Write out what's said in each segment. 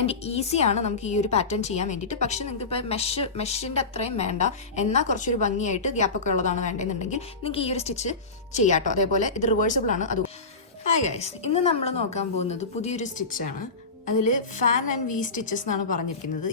And ഈസിയാണ് നമുക്ക് ഈ ഒരു പാറ്റേൺ ചെയ്യാൻ വേണ്ടിയിട്ട്. പക്ഷെ നിങ്ങൾക്ക് ഇപ്പോൾ മെഷിൻ്റെ അത്രയും വേണ്ട, എന്നാൽ കുറച്ചൊരു ഭംഗിയായിട്ട് ഗ്യാപ്പൊക്കെ ഉള്ളതാണ് വേണ്ടതെന്നുണ്ടെങ്കിൽ നിങ്ങൾക്ക് ഈ ഒരു സ്റ്റിച്ച് ചെയ്യാം കേട്ടോ. അതേപോലെ ഇത് റിവേഴ്സിബിൾ ആണ്. അത് ഹായ് ഗൈസ്, ഇന്ന് നമ്മൾ നോക്കാൻ പോകുന്നത് പുതിയൊരു സ്റ്റിച്ചാണ്. അതിൽ ഫാൻ ആൻഡ് വി സ്റ്റിച്ചസ് എന്നാണ് പറഞ്ഞിരിക്കുന്നത്.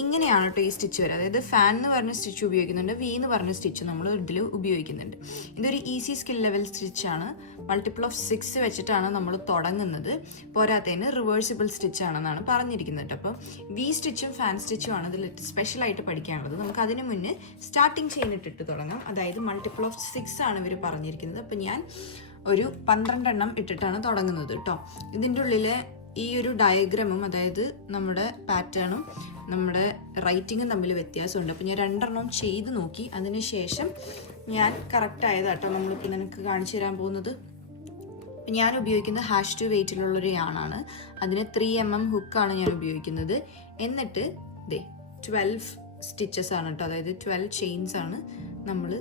ഇങ്ങനെയാണ് കേട്ടോ ഈ സ്റ്റിച്ച് വരെ. അതായത് ഫാൻ എന്ന് പറഞ്ഞ സ്റ്റിച്ച് ഉപയോഗിക്കുന്നുണ്ട്, വി എന്ന് പറഞ്ഞ സ്റ്റിച്ച് നമ്മൾ ഇതിൽ ഉപയോഗിക്കുന്നുണ്ട്. ഇതൊരു ഈസി സ്കിൽ ലെവൽ സ്റ്റിച്ചാണ്. മൾട്ടിപ്പിൾ ഓഫ് 6 വെച്ചിട്ടാണ് നമ്മൾ തുടങ്ങുന്നത്. പോരാത്തതിന് റിവേഴ്സിബിൾ സ്റ്റിച്ച് ആണെന്നാണ് പറഞ്ഞിരിക്കുന്നത്. അപ്പോൾ വി സ്റ്റിച്ചും ഫാൻ സ്റ്റിച്ചും ആണ് ഇതിൽ സ്പെഷ്യലായിട്ട് പഠിക്കാനുള്ളത്. നമുക്ക് അതിന് മുന്നേ സ്റ്റാർട്ടിങ് ചെയിൻ ഇട്ടിട്ട് തുടങ്ങാം. അതായത് മൾട്ടിപ്പിൾ ഓഫ് 6 ആണ് ഇവർ പറഞ്ഞിരിക്കുന്നത്. അപ്പോൾ ഞാൻ ഒരു 12 എണ്ണം ഇട്ടിട്ടാണ് തുടങ്ങുന്നത് കേട്ടോ. ഇതിൻ്റെ ഉള്ളിലെ ഈ ഒരു ഡയഗ്രാമും അതായത് നമ്മുടെ പാറ്റേണും നമ്മുടെ റൈറ്റിങ്ങും തമ്മിൽ വ്യത്യാസമുണ്ട്. അപ്പോൾ ഞാൻ 2 എണ്ണം ചെയ്ത് നോക്കി, അതിനുശേഷം ഞാൻ കറക്റ്റ് ആയതാട്ടോ നമ്മളിപ്പോൾ നിനക്ക് കാണിച്ചു തരാൻ പോകുന്നത്. ഞാൻ ഉപയോഗിക്കുന്നത് #2 വെയിറ്റിലുള്ളൊരു യാണാണ്. അതിന് 3mm ഹുക്കാണ് ഞാൻ ഉപയോഗിക്കുന്നത്. എന്നിട്ട് 12 സ്റ്റിച്ചസ് ആണ് കേട്ടോ, അതായത് 12 ചെയിൻസ് ആണ് നമ്മൾ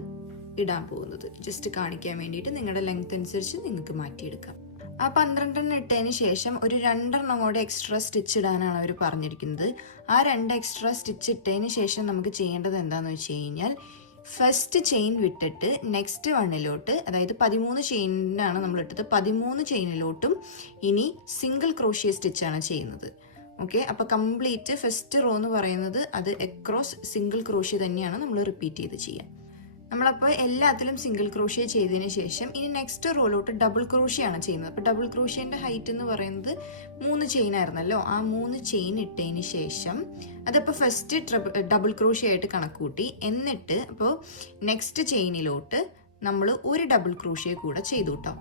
ഇടാൻ പോകുന്നത്. ജസ്റ്റ് കാണിക്കാൻ വേണ്ടിയിട്ട് നിങ്ങളുടെ ലെങ്ത് അനുസരിച്ച് നിങ്ങൾക്ക് മാറ്റിയെടുക്കാം. ആ 12 എണ്ണം ഇട്ടതിന് ശേഷം ഒരു 2 എണ്ണം കൂടെ എക്സ്ട്രാ സ്റ്റിച്ച് ഇടാനാണ് അവർ പറഞ്ഞിരിക്കുന്നത്. ആ 2 എക്സ്ട്രാ സ്റ്റിച്ച് ഇട്ടതിന് ശേഷം നമുക്ക് ചെയ്യേണ്ടത് എന്താണെന്ന് വെച്ച് കഴിഞ്ഞാൽ, ഫസ്റ്റ് ചെയിൻ വിട്ടിട്ട് നെക്സ്റ്റ് വണ്ണിലോട്ട്, അതായത് 13 ചെയിനാണ് നമ്മൾ ഇട്ടത്, 13 ചെയിനിലോട്ടും ഇനി സിംഗിൾ ക്രോഷ്യ സ്റ്റിച്ചാണ് ചെയ്യുന്നത്. ഓക്കെ, അപ്പോൾ കംപ്ലീറ്റ് ഫസ്റ്റ് റോ എന്ന് പറയുന്നത് അത് അക്രോസ് സിംഗിൾ ക്രോഷ്യ തന്നെയാണ് നമ്മൾ റിപ്പീറ്റ് ചെയ്ത് ചെയ്യാം. നമ്മളപ്പോൾ എല്ലാത്തിലും സിംഗിൾ ക്രോഷ്യ ചെയ്തതിന് ശേഷം ഇനി നെക്സ്റ്റ് റോയിലോട്ട് ഡബിൾ ക്രോഷ്യ ആണ് ചെയ്യുന്നത്. അപ്പോൾ ഡബിൾ ക്രോഷ്യൻ്റെ ഹൈറ്റ് എന്ന് പറയുന്നത് 3 ചെയിൻ ആയിരുന്നല്ലോ. ആ 3 ചെയിൻ ഇട്ടതിന് ശേഷം അതപ്പോൾ ഫസ്റ്റ് ഡബിൾ ക്രോഷ്യ ആയിട്ട് കണക്ക് കൂട്ടി. എന്നിട്ട് അപ്പോൾ നെക്സ്റ്റ് ചെയിനിലോട്ട് നമ്മൾ ഒരു ഡബിൾ ക്രോഷ്യ കൂടെ ചെയ്തു കേട്ടോ.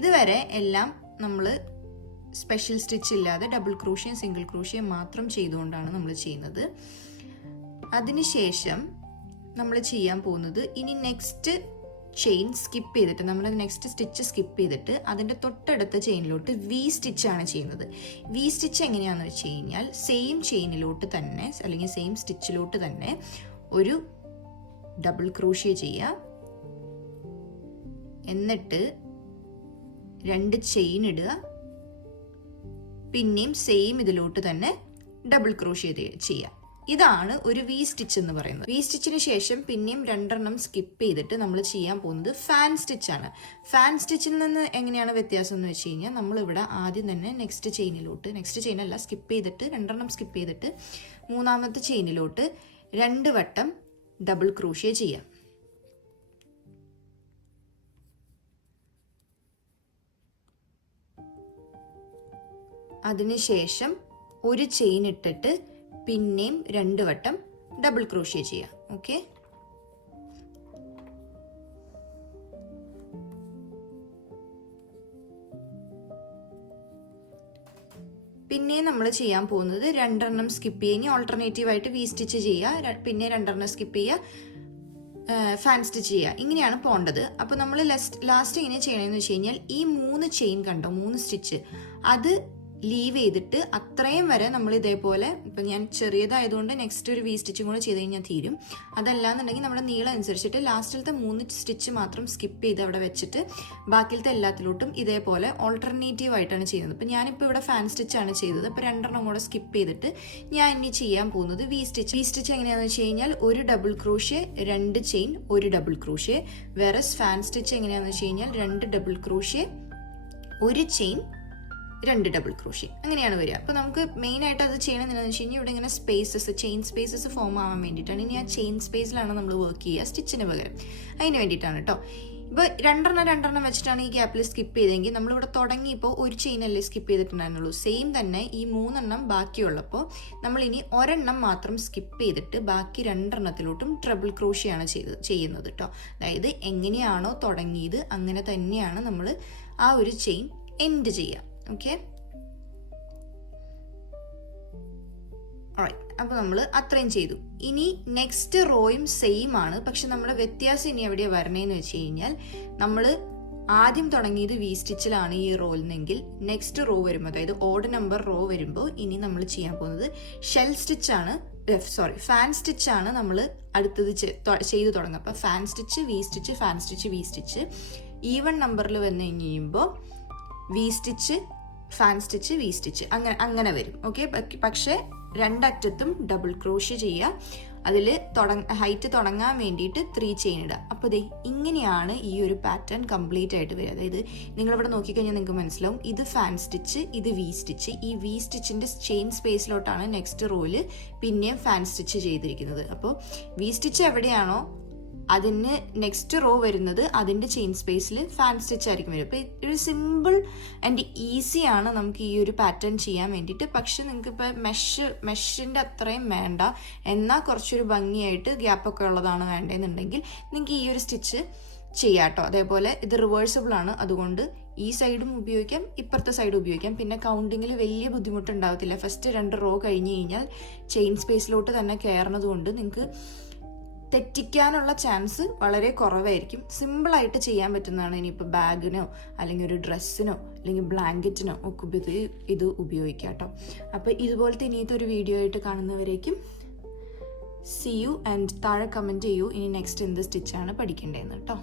ഇതുവരെ എല്ലാം നമ്മൾ സ്പെഷ്യൽ സ്റ്റിച്ച് ഇല്ലാതെ ഡബിൾ ക്രോഷ്യയും സിംഗിൾ ക്രോഷ്യയും മാത്രം ചെയ്തുകൊണ്ടാണ് നമ്മൾ ചെയ്യുന്നത്. അതിനുശേഷം നമ്മൾ ചെയ്യാൻ പോകുന്നത്, ഇനി നെക്സ്റ്റ് ചെയിൻ സ്കിപ്പ് ചെയ്തിട്ട്, നമ്മുടെ നെക്സ്റ്റ് സ്റ്റിച്ച് സ്കിപ്പ് ചെയ്തിട്ട് അതിൻ്റെ തൊട്ടടുത്ത ചെയിനിലോട്ട് വി സ്റ്റിച്ചാണ് ചെയ്യുന്നത്. വി സ്റ്റിച്ച് എങ്ങനെയാണെന്ന് വെച്ച് കഴിഞ്ഞാൽ, സെയിം ചെയിനിലോട്ട് തന്നെ അല്ലെങ്കിൽ സെയിം സ്റ്റിച്ചിലോട്ട് തന്നെ ഒരു ഡബിൾ ക്രോഷ്യ ചെയ്യുക. എന്നിട്ട് 2 ചെയിൻ ഇടുക. പിന്നെയും സെയിം ഇതിലോട്ട് തന്നെ ഡബിൾ ക്രോഷ്യ ചെയ്യുക. ഇതാണ് ഒരു വി സ്റ്റിച്ച് എന്ന് പറയുന്നത്. വി സ്റ്റിച്ചിന് ശേഷം പിന്നെയും 2 എണ്ണം സ്കിപ്പ് ചെയ്തിട്ട് നമ്മൾ ചെയ്യാൻ പോകുന്നത് ഫാൻ സ്റ്റിച്ചാണ്. ഫാൻ സ്റ്റിച്ചിൽ നിന്ന് എങ്ങനെയാണ് വ്യത്യാസം എന്ന് വെച്ച് കഴിഞ്ഞാൽ, നമ്മളിവിടെ ആദ്യം തന്നെ നെക്സ്റ്റ് ചെയിനല്ല, സ്കിപ്പ് ചെയ്തിട്ട് 2 എണ്ണം സ്കിപ്പ് ചെയ്തിട്ട് 3ാമത്തെ ചെയിനിലോട്ട് 2 വട്ടം ഡബിൾ ക്രോഷ്യ ചെയ്യാം. അതിനുശേഷം ഒരു ചെയിൻ ഇട്ടിട്ട് പിന്നെയും 2 വട്ടം ഡബിൾ ക്രോഷ്യ ചെയ്യാം. ഓക്കെ, പിന്നെ നമ്മൾ ചെയ്യാൻ പോകുന്നത് 2 എണ്ണം സ്കിപ്പ് ചെയ്യുക. ഇനി ഓൾട്ടർനേറ്റീവ് ആയിട്ട് വി സ്റ്റിച്ച് ചെയ്യുക, പിന്നെ 2 എണ്ണം സ്കിപ്പ് ചെയ്യുക, ഫാൻ സ്റ്റിച്ച് ചെയ്യുക. ഇങ്ങനെയാണ് പോകേണ്ടത്. അപ്പോൾ നമ്മൾ ലാസ്റ്റ് എങ്ങനെ ചെയ്യണമെന്ന് വെച്ച് കഴിഞ്ഞാൽ, ഈ 3 ചെയിൻ കണ്ടോ, 3 സ്റ്റിച്ച്, അത് ലീവ് ചെയ്തിട്ട് അത്രയും വരെ നമ്മൾ ഇതേപോലെ, ഇപ്പം ഞാൻ ചെറിയതായതുകൊണ്ട് നെക്സ്റ്റ് ഒരു വി സ്റ്റിച്ചും കൂടെ ചെയ്ത് കഴിഞ്ഞാൽ തീരും. അതല്ലാന്നുണ്ടെങ്കിൽ നമ്മുടെ നീളം അനുസരിച്ചിട്ട് ലാസ്റ്റിലത്തെ 3 സ്റ്റിച്ച് മാത്രം സ്കിപ്പ് ചെയ്ത് അവിടെ വെച്ചിട്ട് ബാക്കിലത്തെ എല്ലാത്തിലോട്ടും ഇതേപോലെ ഓൾട്ടർനേറ്റീവ് ആയിട്ടാണ് ചെയ്യുന്നത്. ഇപ്പം ഞാനിപ്പോൾ ഇവിടെ ഫാൻ സ്റ്റിച്ചാണ് ചെയ്തത്. അപ്പോൾ 2 എണ്ണം കൂടെ സ്കിപ്പ് ചെയ്തിട്ട് ഞാൻ ഇനി ചെയ്യാൻ പോകുന്നത് വി സ്റ്റിച്ച്. വി സ്റ്റിച്ച് എങ്ങനെയാണെന്ന് വെച്ച് കഴിഞ്ഞാൽ, ഒരു ഡബിൾ ക്രോഷ്യ, 2 ചെയിൻ, ഒരു ഡബിൾ ക്രോഷ്യ. വേറെ ഫാൻ സ്റ്റിച്ച് എങ്ങനെയാണെന്ന് വെച്ച് കഴിഞ്ഞാൽ, 2 double crochet, 1 chain, 2 double crochet. അങ്ങനെയാണ് വരിക. അപ്പോൾ നമുക്ക് മെയിനായിട്ട് അത് ചെയ്യണമെന്ന് വെച്ച് കഴിഞ്ഞാൽ, ഇവിടെ ഇങ്ങനെ ചെയിൻ സ്പേസസ് ഫോം ആവാൻ വേണ്ടിയിട്ടാണ്. ഇനി ആ ചെയിൻ സ്പേസിലാണ് നമ്മൾ വർക്ക് ചെയ്യുക സ്റ്റിച്ചിന് പകരം. അതിന് വേണ്ടിയിട്ടാണ് കേട്ടോ. ഇപ്പോൾ 2 എണ്ണം വെച്ചിട്ടാണ് ഈ ഗ്യാപ്പിൽ സ്കിപ്പ് ചെയ്തെങ്കിൽ, നമ്മളിവിടെ തുടങ്ങിയപ്പോൾ ഒരു ചെയിൻ അല്ലേ സ്കിപ്പ് ചെയ്തിട്ടുണ്ടായിരുന്നുള്ളൂ. സെയിം തന്നെ ഈ 3 എണ്ണം ബാക്കിയുള്ളപ്പോൾ നമ്മളിനി 1 എണ്ണം മാത്രം സ്കിപ്പ് ചെയ്തിട്ട് ബാക്കി 2 എണ്ണത്തിലോട്ടും ട്രിപ്പിൾ ക്രോഷ്യാണ് ചെയ്യുന്നത് കേട്ടോ. അതായത് എങ്ങനെയാണോ തുടങ്ങിയത് അങ്ങനെ തന്നെയാണ് നമ്മൾ ആ ഒരു ചെയിൻ എൻഡ് ചെയ്യുക. ഓക്കെ, അപ്പോൾ നമ്മൾ അത്രയും ചെയ്തു. ഇനി നെക്സ്റ്റ് റോയും സെയിം ആണ്, പക്ഷെ നമ്മുടെ വ്യത്യാസം ഇനി എവിടെയാണ് വരണേന്ന് വെച്ച് കഴിഞ്ഞാൽ, നമ്മൾ ആദ്യം തുടങ്ങിയത് വി സ്റ്റിച്ചിലാണ് ഈ റോയിലെങ്കിൽ നെക്സ്റ്റ് റോ വരുമ്പോൾ, അതായത് ഓഡ് നമ്പർ റോ വരുമ്പോൾ ഇനി നമ്മൾ ചെയ്യാൻ പോകുന്നത് ഷെൽ സ്റ്റിച്ചാണ്, ഫാൻ സ്റ്റിച്ചാണ് നമ്മൾ അടുത്തത് ചെയ്തു തുടങ്ങുക. അപ്പോൾ fan stitch, V stitch, fan stitch, V stitch. Even നമ്പറിൽ വന്നു കഴിയുമ്പോൾ V stitch, fan stitch, V stitch, അങ്ങനെ വരും. ഓക്കെ, പക്ഷേ രണ്ടറ്റത്തും ഡബിൾ ക്രോഷ്യ ചെയ്യുക. അതിൽ ഹൈറ്റ് തുടങ്ങാൻ വേണ്ടിയിട്ട് 3 ചെയിൻ ഇടുക. അപ്പോൾ ദേ ഇങ്ങനെയാണ് ഈ ഒരു പാറ്റേൺ കംപ്ലീറ്റ് ആയിട്ട് വരിക. അതായത് നിങ്ങളിവിടെ നോക്കിക്കഴിഞ്ഞാൽ നിങ്ങൾക്ക് മനസ്സിലാവും, ഇത് ഫാൻ സ്റ്റിച്ച്, ഇത് വി സ്റ്റിച്ച്. ഈ വി സ്റ്റിച്ചിൻ്റെ ചെയിൻ സ്പേസിലോട്ടാണ് നെക്സ്റ്റ് റോയിൽ പിന്നെയും ഫാൻ സ്റ്റിച്ച് ചെയ്തിരിക്കുന്നത്. അപ്പോൾ വി സ്റ്റിച്ച് എവിടെയാണോ അതിന് നെക്സ്റ്റ് റോ വരുന്നത് അതിൻ്റെ ചെയിൻ സ്പേസിൽ ഫാൻ സ്റ്റിച്ച് ആയിരിക്കും വരും. അപ്പോൾ ഒരു സിമ്പിൾ ആൻഡ് ഈസിയാണ് നമുക്ക് ഈ ഒരു പാറ്റേൺ ചെയ്യാൻ വേണ്ടിയിട്ട്. പക്ഷെ നിങ്ങൾക്ക് ഇപ്പോൾ മെഷിൻ്റെ അത്രയും വേണ്ട, എന്നാൽ കുറച്ചൊരു ഭംഗിയായിട്ട് ഗ്യാപ്പൊക്കെ ഉള്ളതാണ് വേണ്ടതെന്നുണ്ടെങ്കിൽ നിങ്ങൾക്ക് ഈ ഒരു സ്റ്റിച്ച് ചെയ്യാം കേട്ടോ. അതേപോലെ ഇത് റിവേഴ്സിബിൾ ആണ്, അതുകൊണ്ട് ഈ സൈഡും ഉപയോഗിക്കാം, ഇപ്പുറത്തെ സൈഡും ഉപയോഗിക്കാം. പിന്നെ കൗണ്ടിങ്ങിൽ വലിയ ബുദ്ധിമുട്ടുണ്ടാവത്തില്ല. ഫസ്റ്റ് 2 റോ കഴിഞ്ഞ് കഴിഞ്ഞാൽ ചെയിൻ സ്പേസിലോട്ട് തന്നെ കയറുന്നത് കൊണ്ട് നിങ്ങൾക്ക് തെറ്റിക്കാനുള്ള ചാൻസ് വളരെ കുറവായിരിക്കും. സിമ്പിളായിട്ട് ചെയ്യാൻ പറ്റുന്നതാണ്. ഇനിയിപ്പോൾ ബാഗിനോ അല്ലെങ്കിൽ ഒരു ഡ്രസ്സിനോ അല്ലെങ്കിൽ ബ്ലാങ്കറ്റിനോ ഒക്കെ ഇത് ഉപയോഗിക്കാം കേട്ടോ. അപ്പോൾ ഇതുപോലത്തെ ഇനിയത്തെ ഒരു വീഡിയോ ആയിട്ട് കാണുന്നവരേക്കും സി യു, ആൻഡ് താഴെ കമൻറ്റ് ചെയ്യൂ ഇനി നെക്സ്റ്റ് എന്ത് സ്റ്റിച്ചാണ് പഠിക്കേണ്ടതെന്ന് കേട്ടോ.